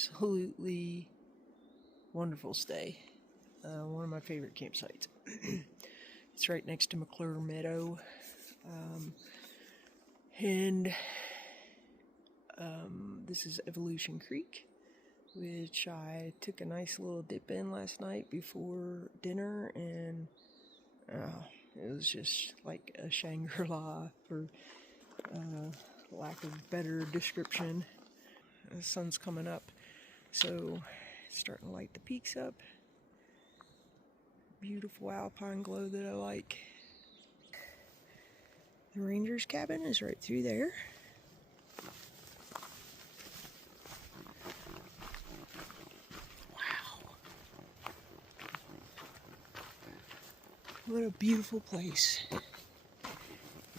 absolutely wonderful stay. One of my favorite campsites. It's right next to McClure Meadow. This is Evolution Creek, which I took a nice little dip in last night before dinner, and it was just like a Shangri-La, for lack of better description. The sun's coming up, so it's starting to light the peaks up. Beautiful alpine glow that I like. The ranger's cabin is right through there. Wow. What a beautiful place.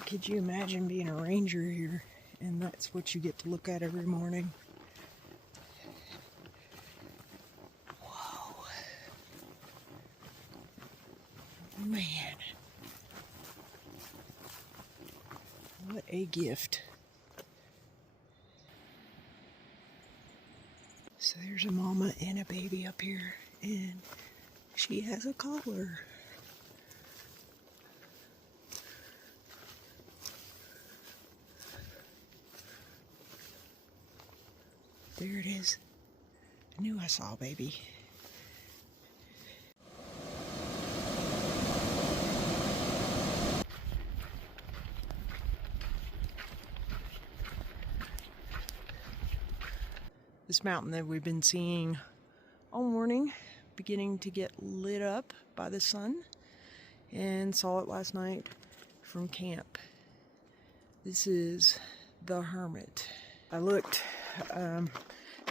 Could you imagine being a ranger here and that's what you get to look at every morning? Whoa. Man. What a gift. So there's a mama and a baby up here, and she has a collar. There it is. I knew I saw a baby. This mountain that we've been seeing all morning, beginning to get lit up by the sun, and saw it last night from camp. This is the Hermit. I looked, I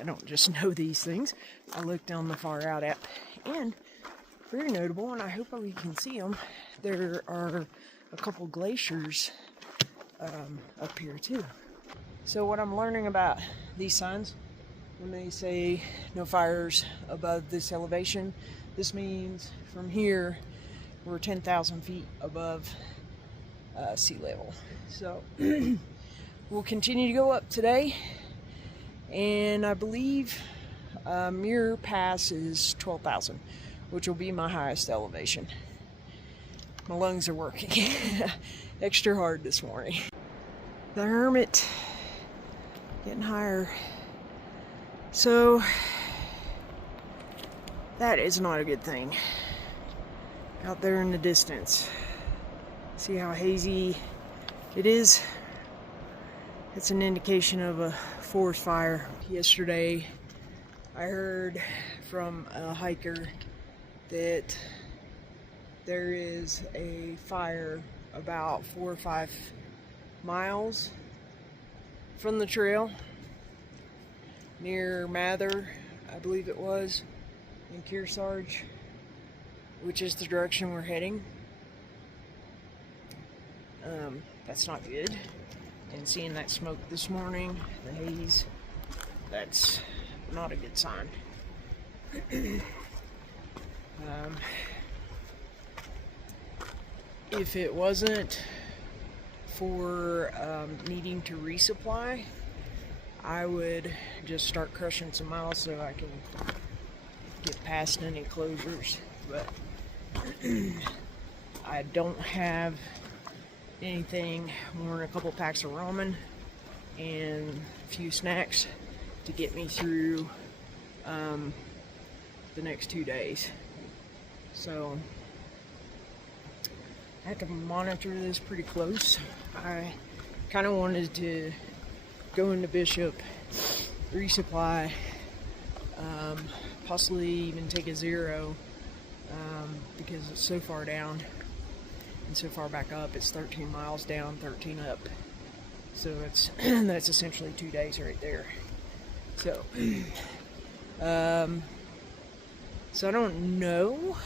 don't just know these things, I looked on the Far Out app, and very notable, and I hope we can see them, there are a couple glaciers up here too. So what I'm learning about these signs, when they say no fires above this elevation, this means from here we're 10,000 feet above sea level. So we'll continue to go up today, and I believe Muir Pass is 12,000, which will be my highest elevation. My lungs are working extra hard this morning. The Hermit getting higher. So that is not a good thing. Out there in the distance, see how hazy it is? It's an indication of a forest fire. Yesterday I heard from a hiker that there is a fire about 4 or 5 miles from the trail near Mather, I believe it was, in Kearsarge, which is the direction we're heading. That's not good. And seeing that smoke this morning, the haze, that's not a good sign. If it wasn't for needing to resupply, I would just start crushing some miles so I can get past any closures, but I don't have anything more than a couple packs of ramen and a few snacks to get me through the next 2 days. So I have to monitor this pretty close. I kind of wanted to go into Bishop, resupply, possibly even take a zero, because it's so far down and so far back up. It's 13 miles down, 13 up. So it's that's essentially 2 days right there. So so I don't know.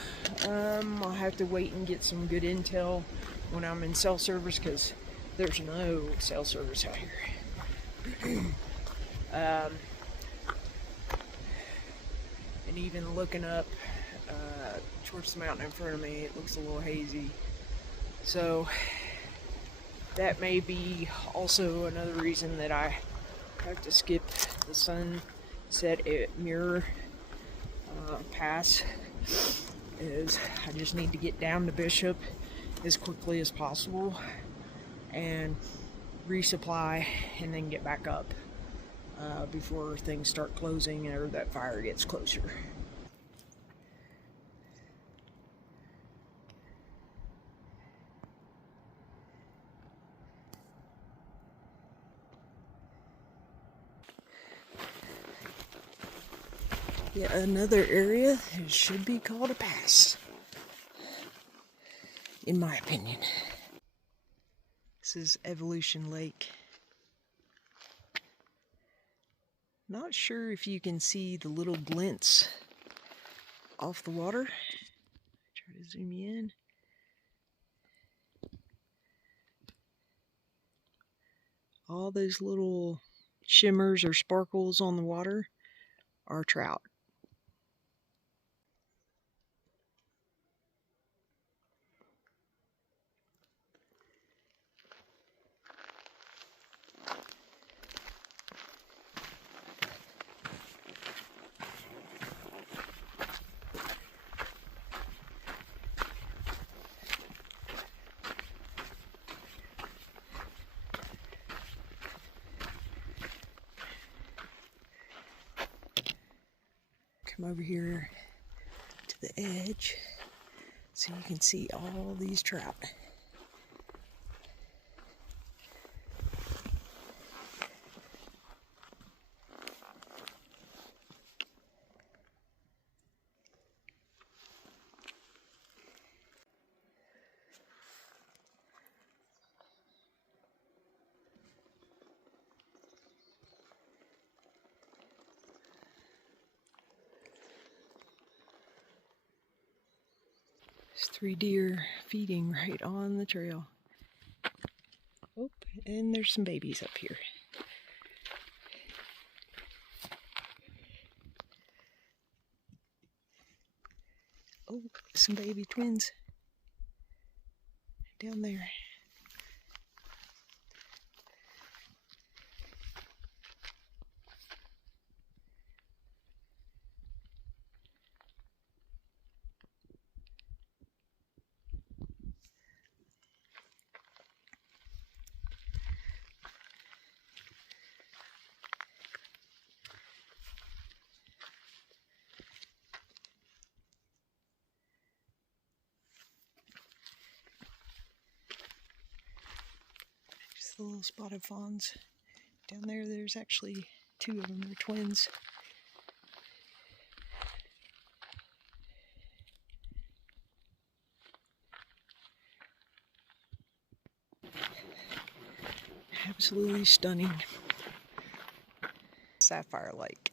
I'll have to wait and get some good intel when I'm in cell service, because there's no cell service out here. And even looking up towards the mountain in front of me, it looks a little hazy. So that may be also another reason that I have to skip the sun set at Muir Pass is I just need to get down to Bishop as quickly as possible and resupply and then get back up before things start closing or that fire gets closer. Yet another area that should be called a pass, in my opinion. This is Evolution Lake. Not sure if you can see the little glints off the water. Try to zoom you in. All those little shimmers or sparkles on the water are trout. Come over here to the edge so you can see all these trout. There's 3 deer feeding right on the trail. Oh, and there's some babies up here. Oh, some baby twins down there. The little spotted fawns down there. There's actually 2 of them. They're twins. Absolutely stunning. Sapphire Lake.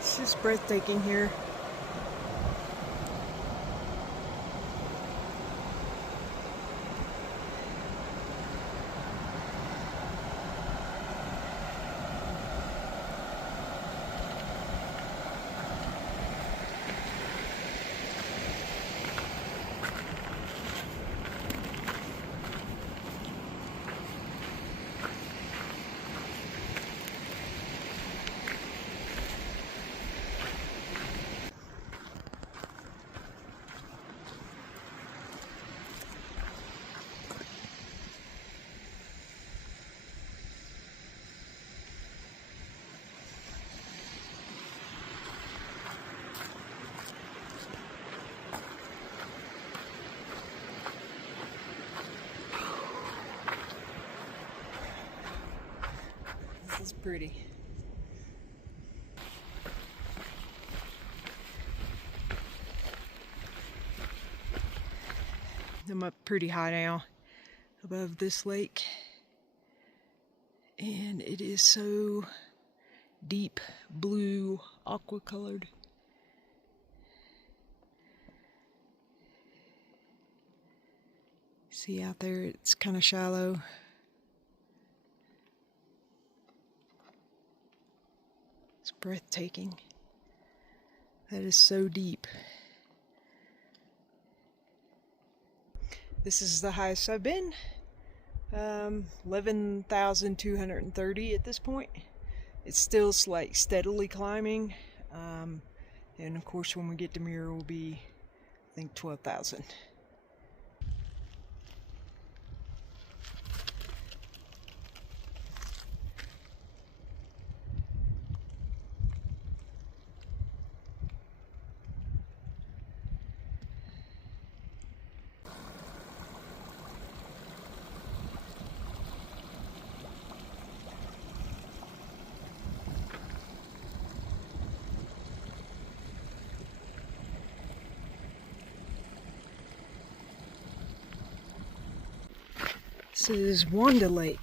It's just breathtaking here. pretty. I'm up pretty high now above this lake, and it is so deep blue, aqua colored. See out there, it's kind of shallow. It's breathtaking. That is so deep. This is the highest I've been. 11,230 at this point. It's still like steadily climbing. And of course when we get to Muir will be, I think, 12,000. This is Wanda Lake.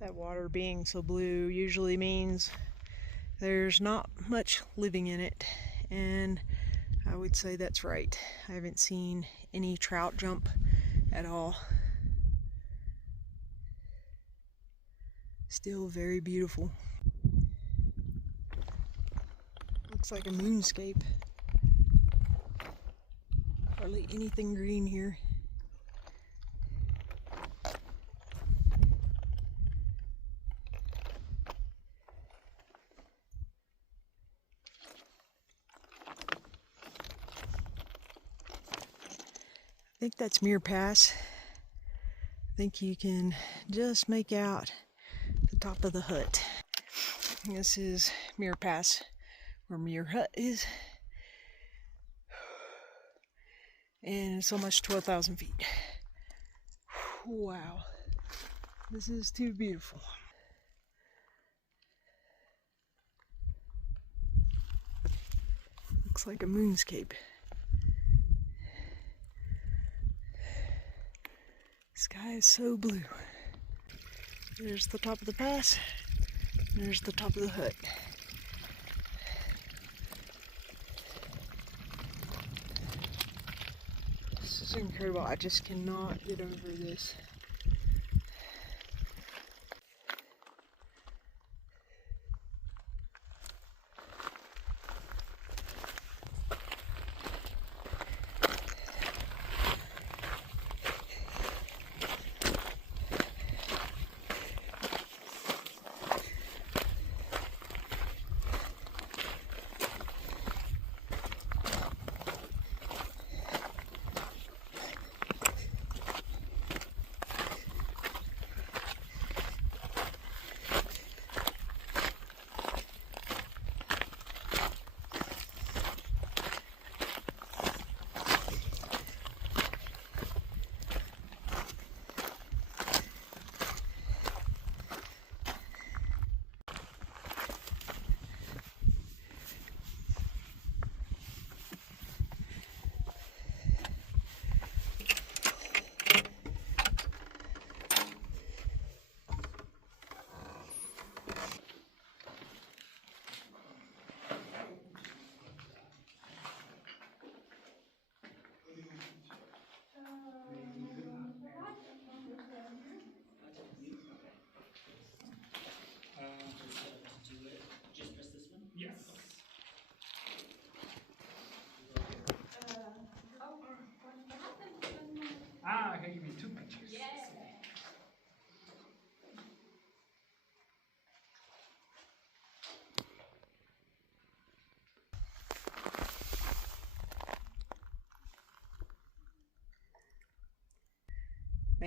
That water being so blue usually means there's not much living in it, and I would say that's right. I haven't seen any trout jump at all. Still very beautiful. Looks like a moonscape. Hardly anything green here. I think that's Muir Pass. I think you can just make out the top of the hut. This is Muir Pass, where Muir Hut is. And it's almost 12,000 feet. Wow. This is too beautiful. Looks like a moonscape. Sky is so blue. There's the top of the pass. There's the top of the hut. This is incredible. I just cannot get over this.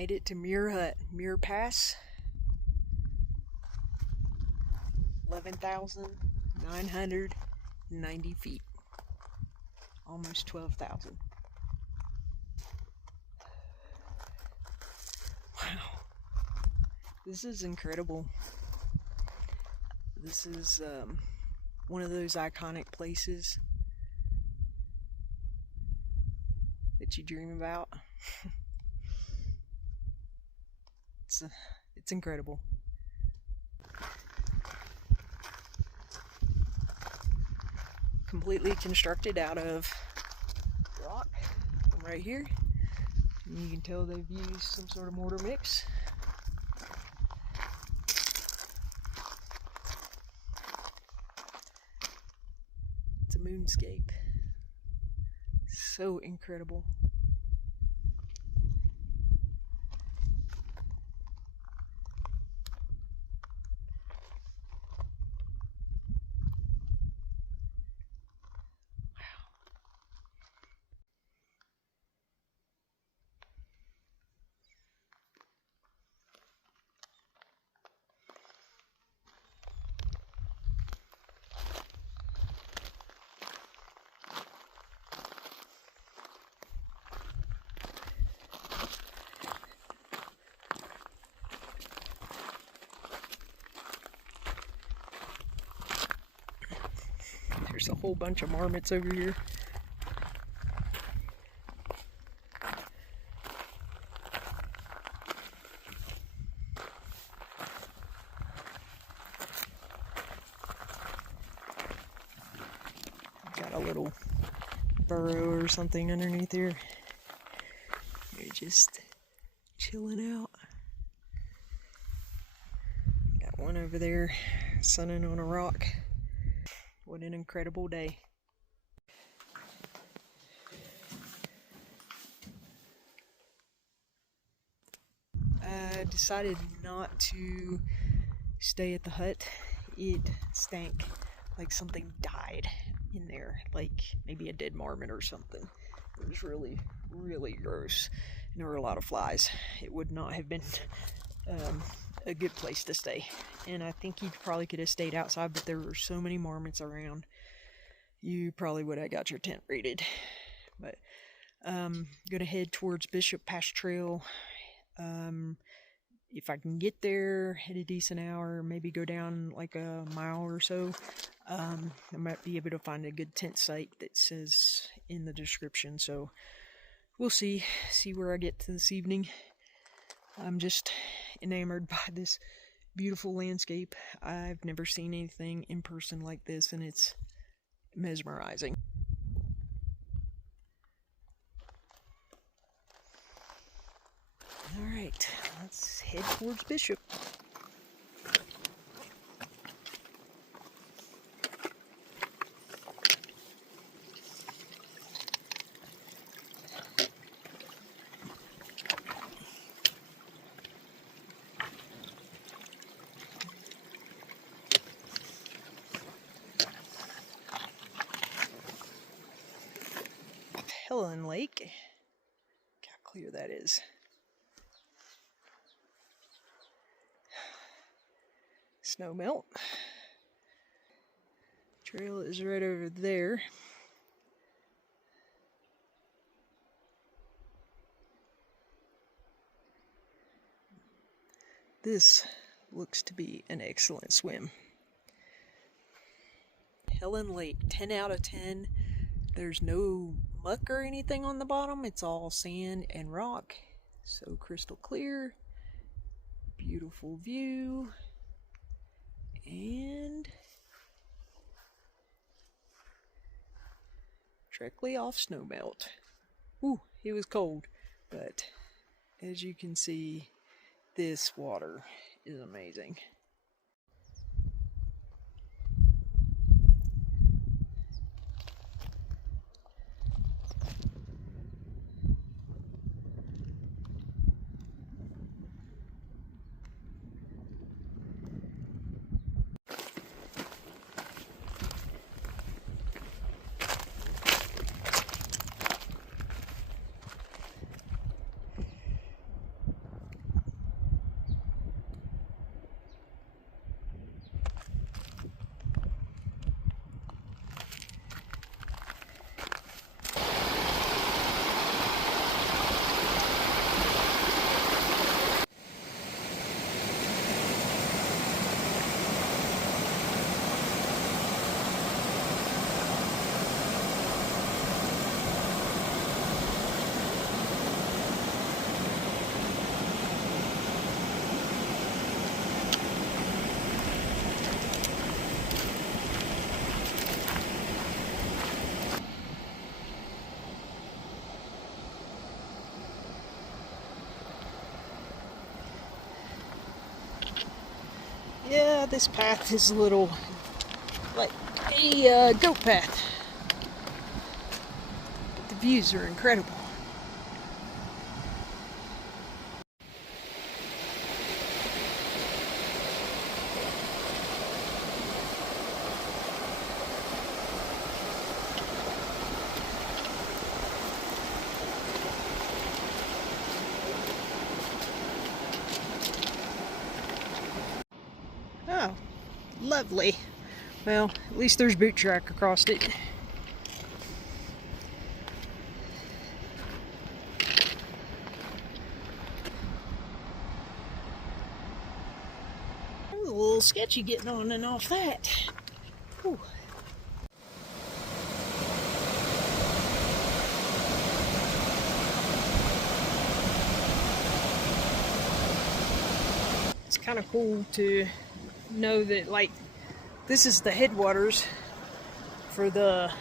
Made it to Muir Pass. 11,990 feet. Almost 12,000. Wow. This is incredible. This is one of those iconic places that you dream about. It's incredible. Completely constructed out of rock right here. And you can tell they've used some sort of mortar mix. It's a moonscape. So incredible. There's a whole bunch of marmots over here. Got a little burrow or something underneath here. They're just chilling out. Got one over there sunning on a rock. What an incredible day. I decided not to stay at the hut. It stank like something died in there, like maybe a dead marmot or something. It was really, really gross. And there were a lot of flies. It would not have been a good place to stay. And I think you probably could have stayed outside, but there were so many marmots around, you probably would have got your tent raided. But gonna head towards Bishop Pass Trail. If I can get there at a decent hour, maybe go down like a mile or so, I might be able to find a good tent site that says in the description. So we'll see where I get to this evening. I'm just enamored by this beautiful landscape. I've never seen anything in person like this, and it's mesmerizing. All right, let's head towards Bishop. Helen Lake. Look how clear that is. Snow melt. Trail is right over there. This looks to be an excellent swim. Helen Lake, 10 out of 10. There's no muck or anything on the bottom. It's all sand and rock. So crystal clear. Beautiful view. And directly off snowmelt. Ooh, it was cold, but as you can see, this water is amazing. Yeah, this path is a little like a goat path. But the views are incredible. Oh, lovely. Well, at least there's boot track across it. It was a little sketchy getting on and off that. Whew. It's kind of cool to know that, like, this is the headwaters for the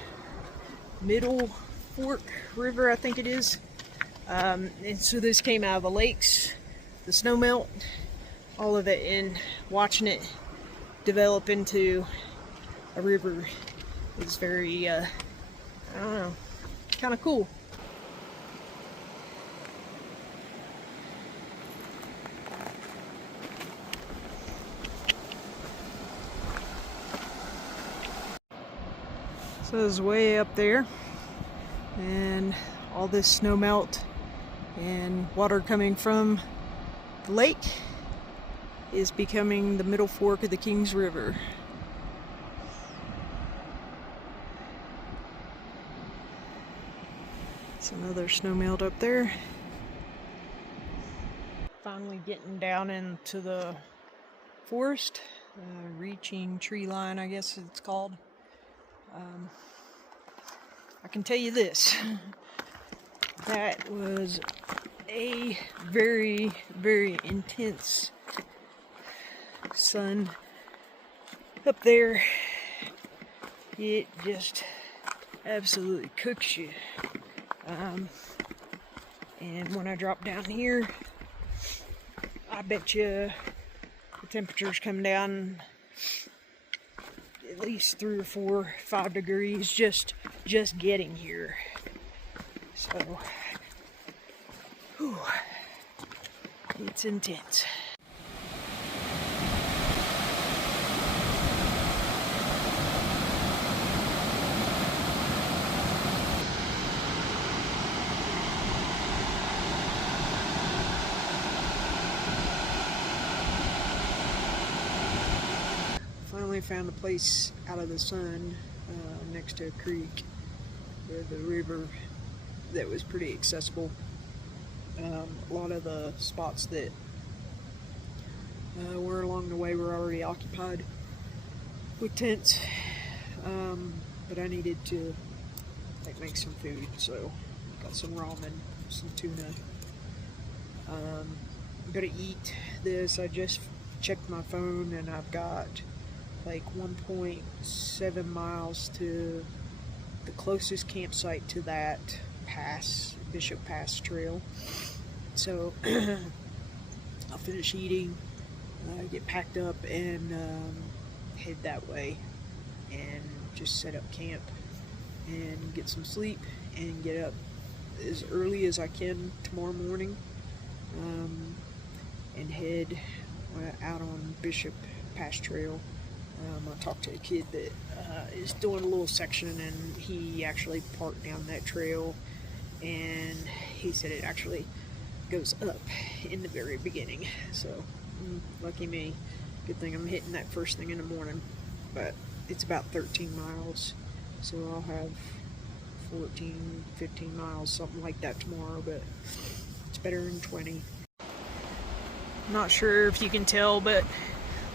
Middle Fork River, I think it is. And so this came out of the lakes, the snowmelt, all of it, and watching it develop into a river is very, I don't know, kind of cool. So it's way up there, and all this snow melt and water coming from the lake is becoming the Middle Fork of the Kings River. It's another snow melt up there. Finally getting down into the forest, reaching tree line, I guess it's called. I can tell you this, that was a very, very intense sun up there. It just absolutely cooks you. And when I drop down here, I bet you the temperatures come down at least 3 or 4, 5 degrees just getting here. So, whew, it's intense. Finally found a place out of the sun next to a creek, the river, that was pretty accessible. A lot of the spots that were along the way were already occupied with tents, but I needed to make some food, so got some ramen, some tuna. I'm gonna eat this. I just checked my phone and I've got like 1.7 miles to the closest campsite to that pass, Bishop Pass Trail. So I'll finish eating, get packed up, and head that way and just set up camp and get some sleep and get up as early as I can tomorrow morning, and head out on Bishop Pass Trail. I talked to a kid that is doing a little section, and he actually parked down that trail, and he said it actually goes up in the very beginning. So lucky me. Good thing I'm hitting that first thing in the morning. But it's about 13 miles, so I'll have 14, 15 miles, something like that tomorrow, but it's better than 20. Not sure if you can tell, but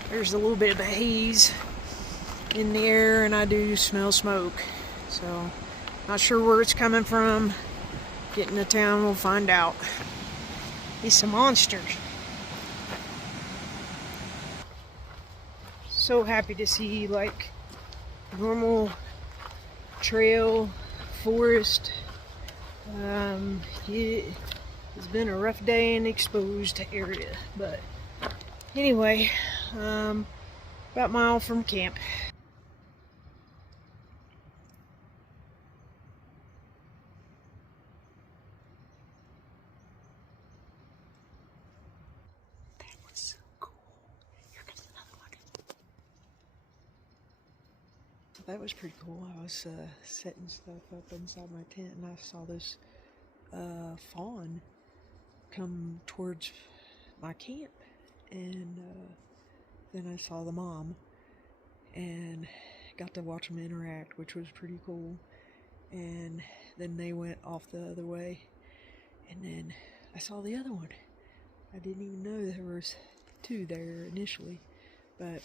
there's a little bit of a haze in the air, and I do smell smoke. So, not sure where it's coming from. Getting to town, we'll find out. It's a monster. So happy to see, like, normal trail, forest. It's been a rough day in the exposed area, but anyway, About a mile from camp. That was so cool. Here comes another one. That was pretty cool. I was setting stuff up inside my tent and I saw this fawn come towards my camp, and then I saw the mom and got to watch them interact, which was pretty cool. And then they went off the other way, and then I saw the other one. I didn't even know there was two there initially, but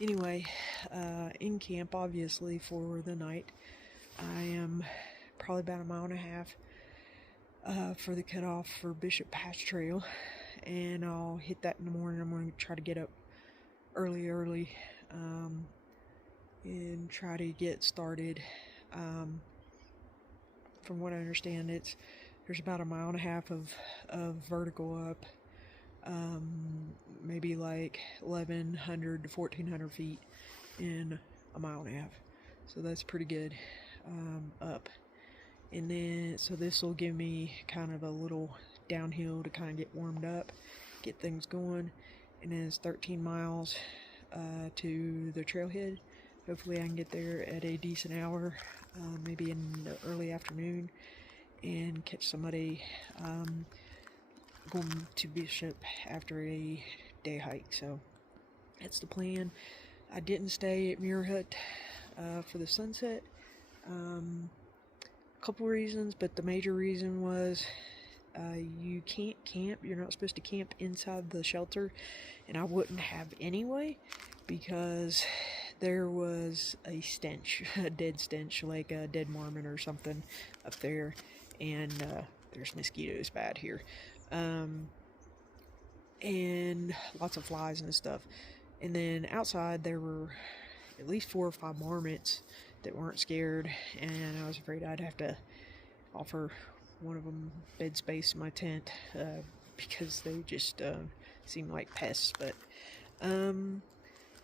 anyway, in camp obviously for the night. I am probably about a mile and a half for the cutoff for Bishop Pass Trail, and I'll hit that in the morning. I'm going to try to get up early and try to get started. From what I understand, there's about a mile and a half of vertical up, maybe like 1,100 to 1,400 feet in a mile and a half, so that's pretty good up. And then so this will give me kind of a little downhill to kind of get warmed up, get things going, and then it's 13 miles to the trailhead. Hopefully I can get there at a decent hour, maybe in the early afternoon, and catch somebody going to Bishop after a day hike. So that's the plan. I didn't stay at Muir Hut for the sunset. Couple reasons, but the major reason was you can't camp. You're not supposed to camp inside the shelter, and I wouldn't have anyway, because there was a stench, a dead stench, like a dead Mormon or something up there, and there's mosquitoes bad here, and lots of flies and stuff. And then outside there were at least 4 or 5 marmots that weren't scared, and I was afraid I'd have to offer one of them bed space in my tent because they just seem like pests.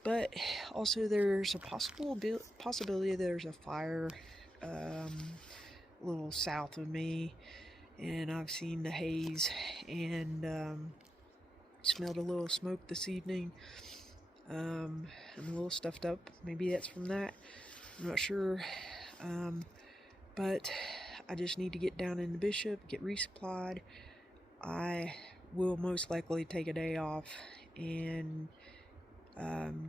But also there's a possibility there's a fire a little south of me, and I've seen the haze and smelled a little smoke this evening. I'm a little stuffed up. Maybe that's from that. I'm not sure. But I just need to get down into Bishop, get resupplied. I will most likely take a day off and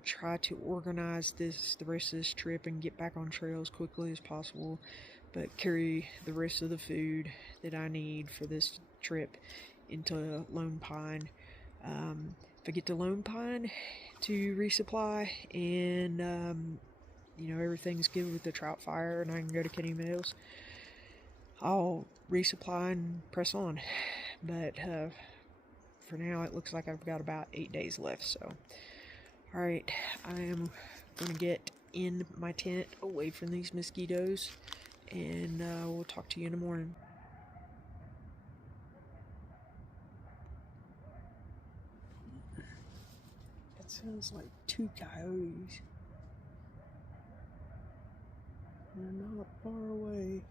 try to organize the rest of this trip and get back on trail as quickly as possible, but carry the rest of the food that I need for this trip into Lone Pine. If I get to Lone Pine to resupply and everything's good with the trout fire and I can go to Kenny Meadows, I'll resupply and press on. But for now it looks like I've got about 8 days left. So alright, I am gonna get in my tent away from these mosquitoes, and we'll talk to you in the morning. That sounds like 2 coyotes. They're not far away.